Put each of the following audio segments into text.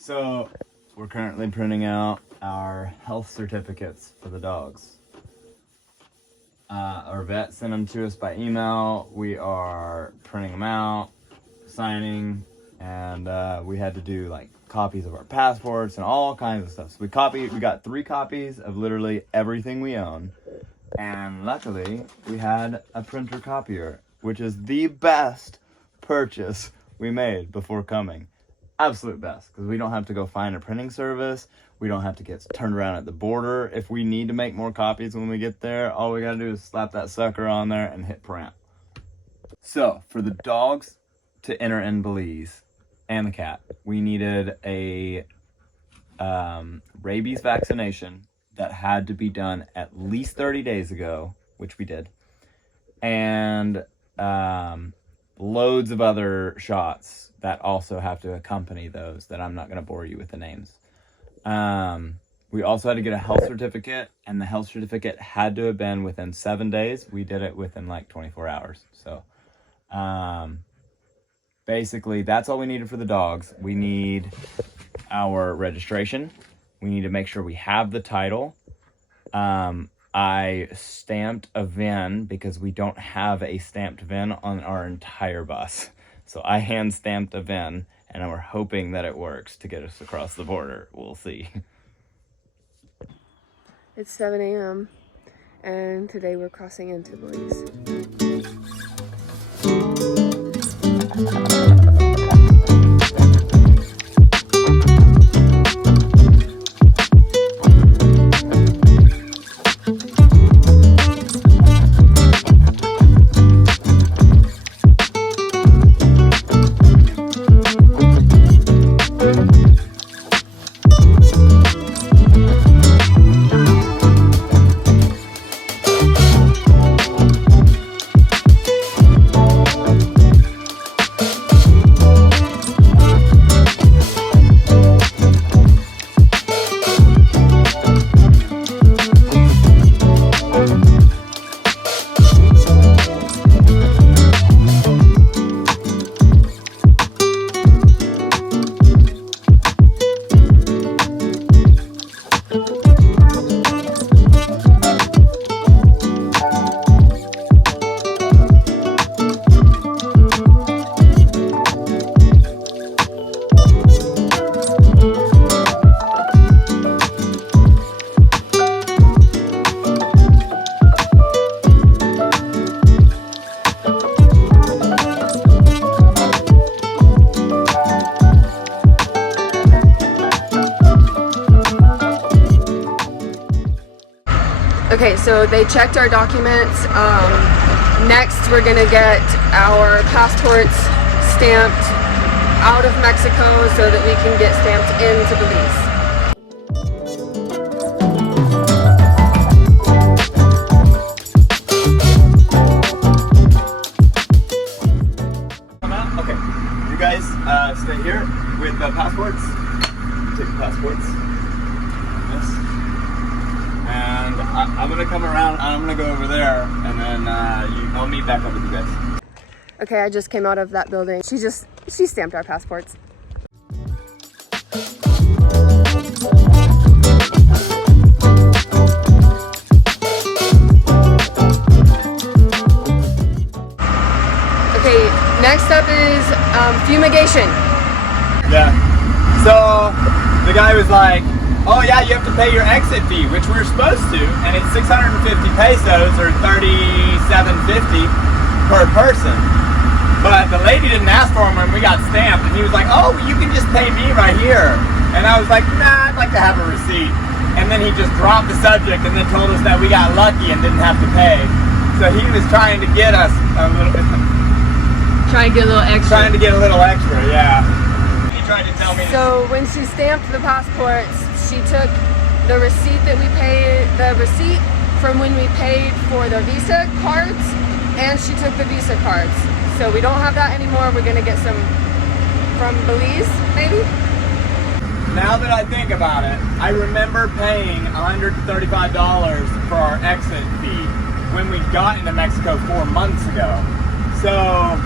So we're currently printing out our health certificates for the dogs. Our vet sent them to us by email. We are printing them out, signing, and we had to do like copies of our passports and all kinds of stuff. So we got 3 copies of literally everything we own. And luckily we had a printer copier, which is the best purchase we made before coming. Absolute best, because we don't have to go find a printing service. We don't have to get turned around at the border. If we need to make more copies when we get there, all we gotta do is slap that sucker on there and hit print. So for the dogs to enter in Belize and the cat, we needed a rabies vaccination that had to be done at least 30 days ago, which we did, and loads of other shots that also have to accompany those that I'm not going to bore you with the names. We also had to get a health certificate, and the health certificate had to have been within 7 days. We did it within like 24 hours. So basically that's all we needed for the dogs. We need our registration. We need to make sure we have the title. I stamped a VIN because we don't have a stamped VIN on our entire bus. So I hand stamped a VIN, and we're hoping that it works to get us across the border. We'll see. It's 7 a.m. and today we're crossing into Belize. Okay, so they checked our documents. Next, we're gonna get our passports stamped out of Mexico so that we can get stamped into Belize. Okay, you guys stay here with the passports. Take the passports. Yes. And I'm gonna come around, I'm gonna go over there, and then I'll meet back up with you guys. Okay, I just came out of that building. She stamped our passports. Okay, next up is fumigation. Yeah. So the guy was like, oh yeah, you have to pay your exit fee, which we're supposed to, and it's 650 pesos or 37.50 per person. But the lady didn't ask for him when we got stamped, and he was like, oh, you can just pay me right here. And I was like, nah, I'd like to have a receipt. And then he just dropped the subject and then told us that we got lucky and didn't have to pay. So he was trying to get us a little bit. Trying to get a little extra. Trying to get a little extra, yeah. He tried to tell me. So when she stamped the passports, she took the receipt that we paid, the receipt from when we paid for the Visa cards, and she took the Visa cards. So we don't have that anymore. We're gonna get some from Belize, maybe? Now that I think about it, I remember paying $135 for our exit fee when we got into Mexico 4 months ago. So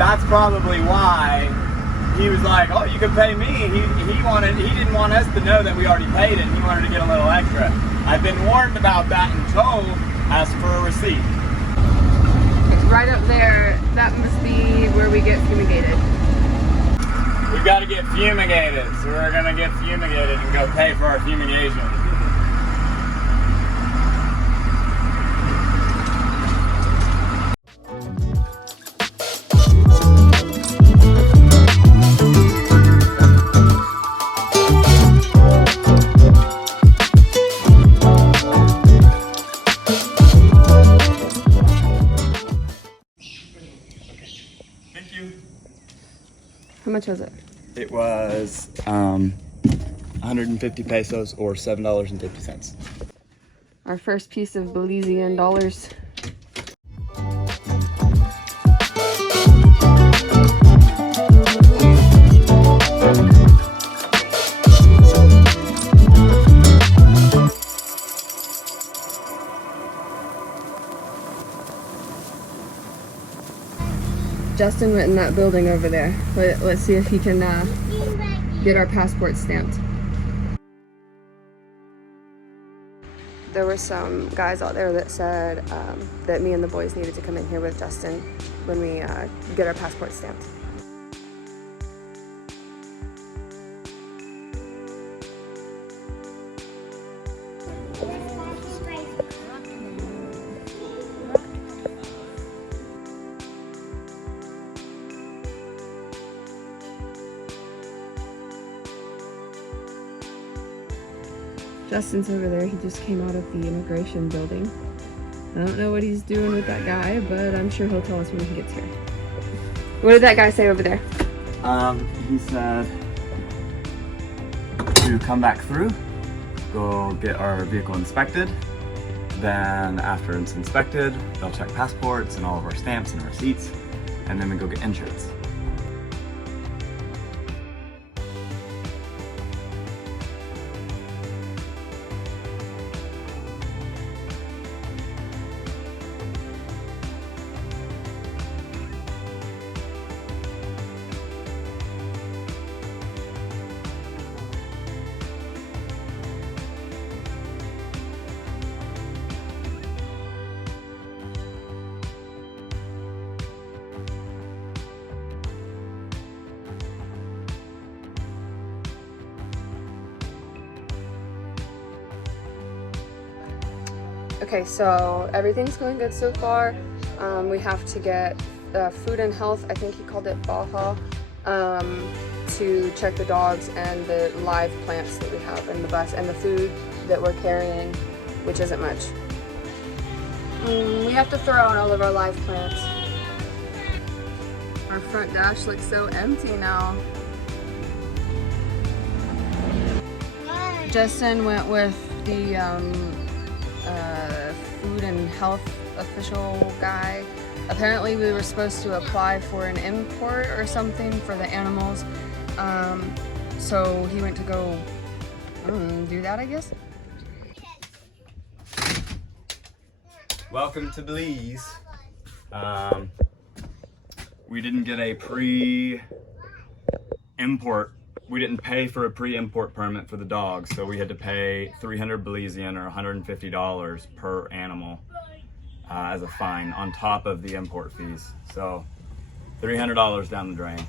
that's probably why he was like, oh, you can pay me. He didn't want us to know that we already paid it. He wanted to get a little extra. I've been warned about that and told, ask for a receipt. It's right up there. That must be where we get fumigated. We've got to get fumigated, so we're gonna get fumigated and go pay for our fumigation. Thank you. How much was it? It was 150 pesos or $7.50. Our first piece of Belizean dollars. Justin went in that building over there. Let's see if he can get our passport stamped. There were some guys out there that said that me and the boys needed to come in here with Justin when we get our passport stamped. Justin's over there. He just came out of the immigration building. I don't know what he's doing with that guy, but I'm sure he'll tell us when he gets here. What did that guy say over there? He said to come back through, go get our vehicle inspected. Then after it's inspected, they'll check passports and all of our stamps and receipts, and then we go get insurance. Okay, so everything's going good so far. We have to get food and health, I think he called it Baja, to check the dogs and the live plants that we have in the bus and the food that we're carrying, which isn't much. We have to throw out all of our live plants. Our front dash looks so empty now. Justin went with the food and health official guy. Apparently we were supposed to apply for an import or something for the animals. So he went to go do that, I guess. Welcome to Belize. We didn't get a pre-import. We didn't pay for a pre-import permit for the dogs, so we had to pay 300 Belizean or $150 per animal as a fine on top of the import fees. So $300 down the drain.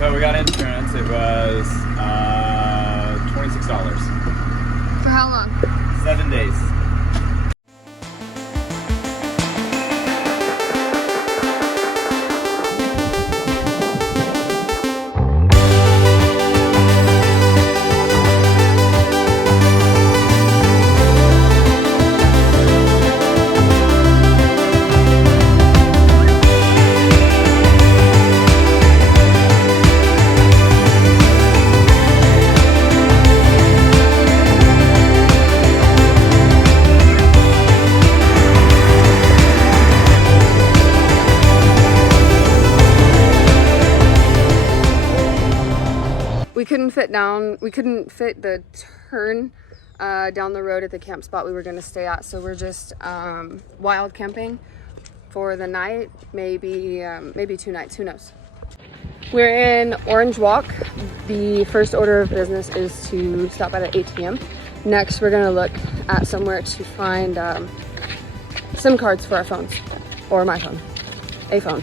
So we got insurance. It was $26. For how long? 7 days. fit the turn down the road at the camp spot we were going to stay at, so we're just wild camping for the night, maybe 2 nights, who knows. We're in Orange Walk. The first order of business is to stop at an ATM. Next, we're going to look at somewhere to find SIM cards for our phones, or my phone, a phone.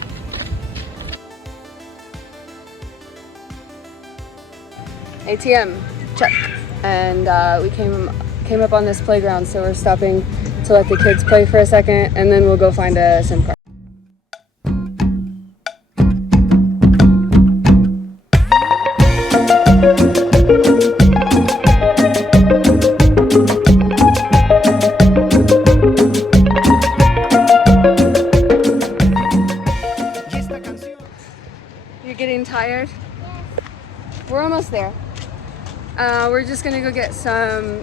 ATM, check. And we came up on this playground, so we're stopping to let the kids play for a second, and then we'll go find a SIM card. You're getting tired? Yes. We're almost there. We're just gonna go get some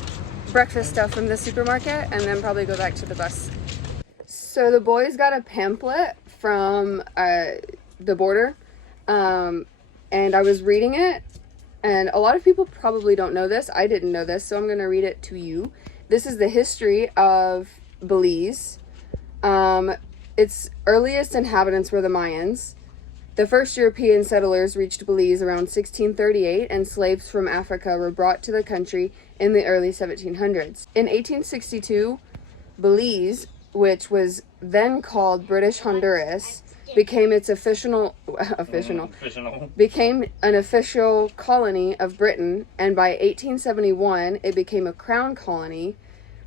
breakfast stuff from the supermarket and then probably go back to the bus. So the boys got a pamphlet from the border, and I was reading it, and a lot of people probably don't know this. I didn't know this, so I'm gonna read it to you. This is the history of Belize. Its earliest inhabitants were the Mayans. The first European settlers reached Belize around 1638, and slaves from Africa were brought to the country in the early 1700s. In 1862, Belize, which was then called British Honduras, became an official colony of Britain, and by 1871 it became a crown colony,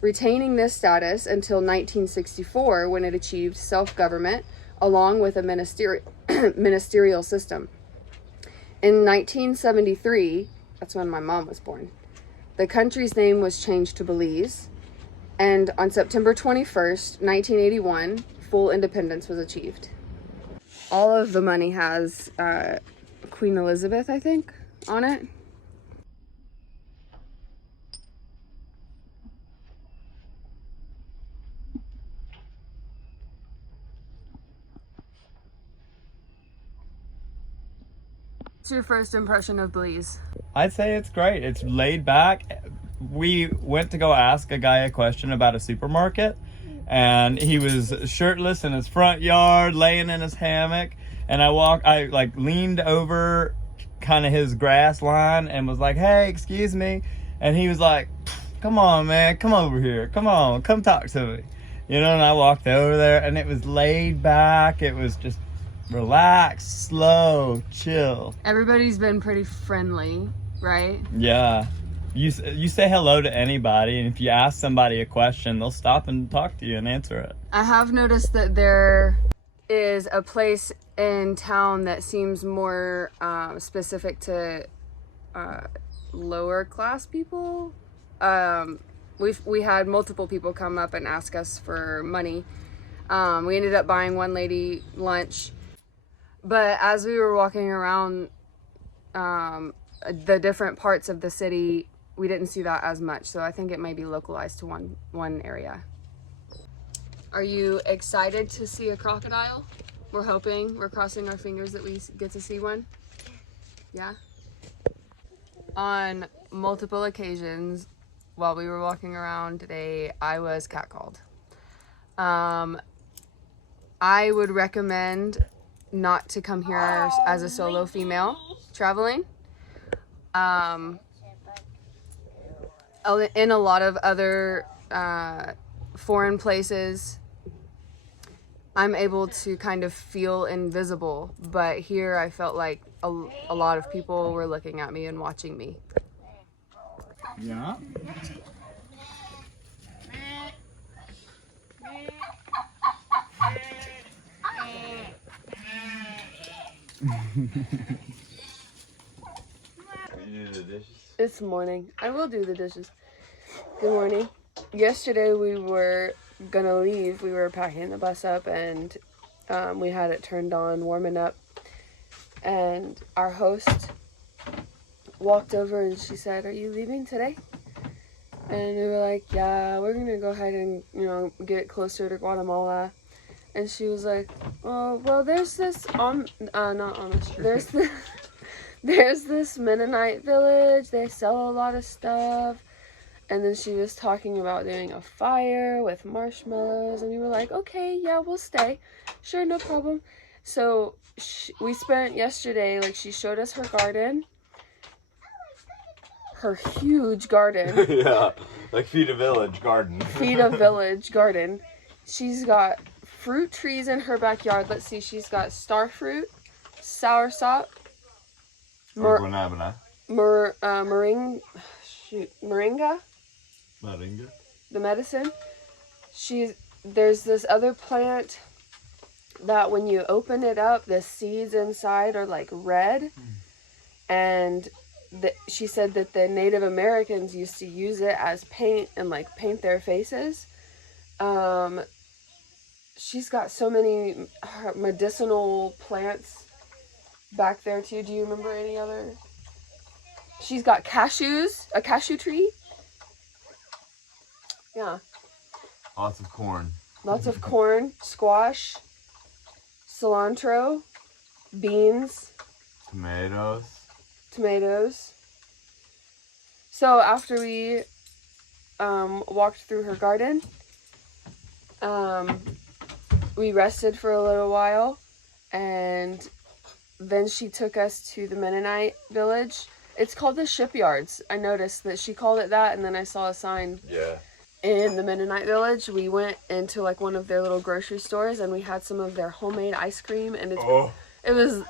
retaining this status until 1964, when it achieved self-government along with a ministerial system. In 1973, that's when my mom was born, the country's name was changed to Belize, and on September 21st, 1981, full independence was achieved. All of the money has Queen Elizabeth, I think, on it. What's your first impression of Belize? I'd say it's great. It's laid back. We went to go ask a guy a question about a supermarket, and he was shirtless in his front yard, laying in his hammock, and I leaned over kind of his grass line and was like, "Hey, excuse me," and he was like, "Come on, man, come over here, come talk to me," and I walked over there, and it was laid back. It was just relax, slow, chill. Everybody's been pretty friendly, right? Yeah. You say hello to anybody, and if you ask somebody a question, they'll stop and talk to you and answer it. I have noticed that there is a place in town that seems more specific to lower class people. We had multiple people come up and ask us for money. We ended up buying one lady lunch. But as we were walking around the different parts of the city, we didn't see that as much. So I think it may be localized to one area. Are you excited to see a crocodile? We're crossing our fingers that we get to see one. Yeah? On multiple occasions while we were walking around today, I was catcalled. I would recommend not to come here as a solo female traveling. In a lot of other foreign places, I'm able to kind of feel invisible, but here I felt like a lot of people were looking at me and watching me. Yeah. You do the dishes? It's morning. I will do the dishes. Good morning. Yesterday we were gonna leave. We were packing the bus up, and we had it turned on, warming up. And our host walked over and she said, "Are you leaving today?" And we were like, "Yeah, we're gonna go ahead and get closer to Guatemala." And she was like, "Oh, well, there's this not Amish. there's this Mennonite village. They sell a lot of stuff. And then she was talking about doing a fire with marshmallows. And we were like, okay, yeah, we'll stay. Sure, no problem. So we spent yesterday, like, she showed us her garden. Her huge garden. Yeah, like feed a village garden. Feed a village garden. She's got fruit trees in her backyard. Let's see, she's got star fruit, soursop, Moringa. Moringa, the medicine. There's this other plant that when you open it up, the seeds inside are like red, and she said that the Native Americans used to use it as paint and like paint their faces. She's got so many medicinal plants back there too. Do you remember any other? She's got cashews, a cashew tree. Yeah. Lots of corn. Lots of corn, squash, cilantro, beans, tomatoes. So after we walked through her garden, we rested for a little while, and then she took us to the Mennonite village. It's called the Shipyards. I noticed that she called it that, and then I saw a sign. Yeah. In the Mennonite village, we went into like one of their little grocery stores, and we had some of their homemade ice cream, and it was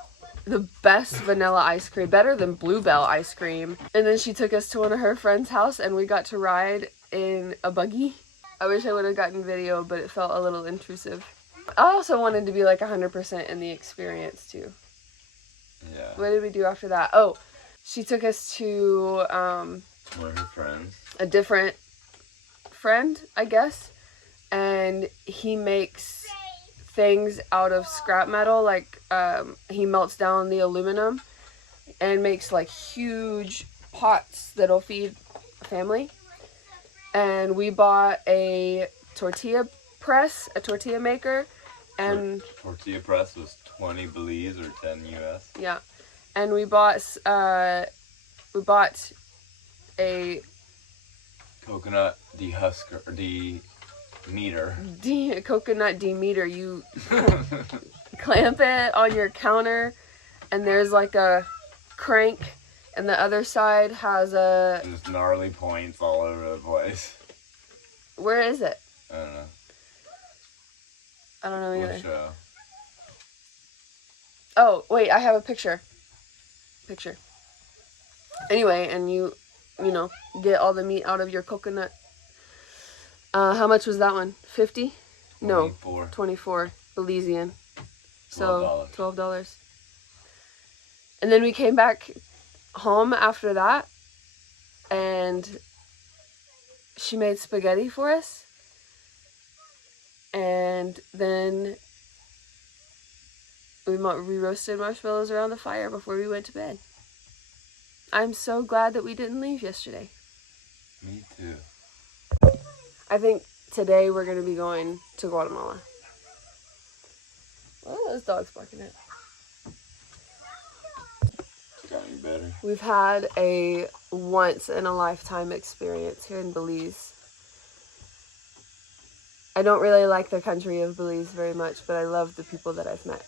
the best vanilla ice cream, better than Bluebell ice cream. And then she took us to one of her friend's house, and we got to ride in a buggy. I wish I would have gotten video, but it felt a little intrusive. I also wanted to be like 100% in the experience too. Yeah. What did we do after that? Oh, she took us to one of her friends. A different friend, I guess, and he makes things out of scrap metal. Like he melts down the aluminum and makes like huge pots that'll feed a family. And we bought a tortilla press, a tortilla maker, and tortilla press was 20 Belize or 10 US. Yeah, and we bought a coconut demeter. Coconut demeter. You clamp it on your counter, and there's like a crank, and the other side has a... Just gnarly points all over the place. Where is it? I don't know. I don't know either. We'll show. Oh, wait, I have a picture. Anyway, and you know, get all the meat out of your coconut. How much was that one? 50? No, 24 Belizean. So $12. And then we came back home after that, and she made spaghetti for us. And then we roasted marshmallows around the fire before we went to bed. I'm so glad that we didn't leave yesterday. Me too. I think today we're going to be going to Guatemala. What are those dogs barking at? Gotten better. We've had a once-in-a-lifetime experience here in Belize. I don't really like the country of Belize very much, but I love the people that I've met.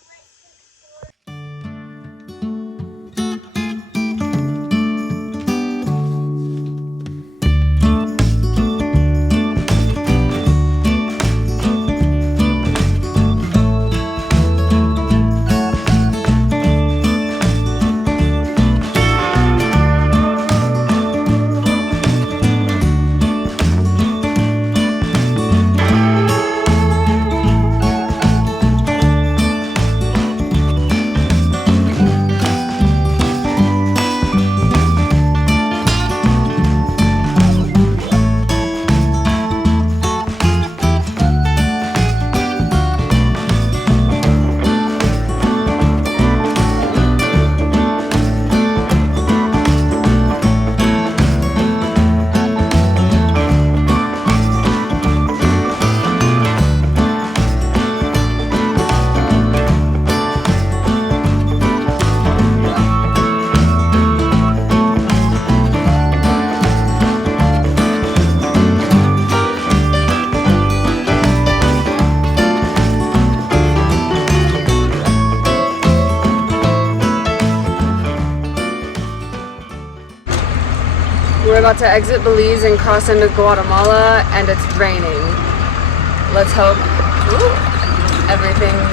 We're about to exit Belize and cross into Guatemala, and it's raining. Let's hope everything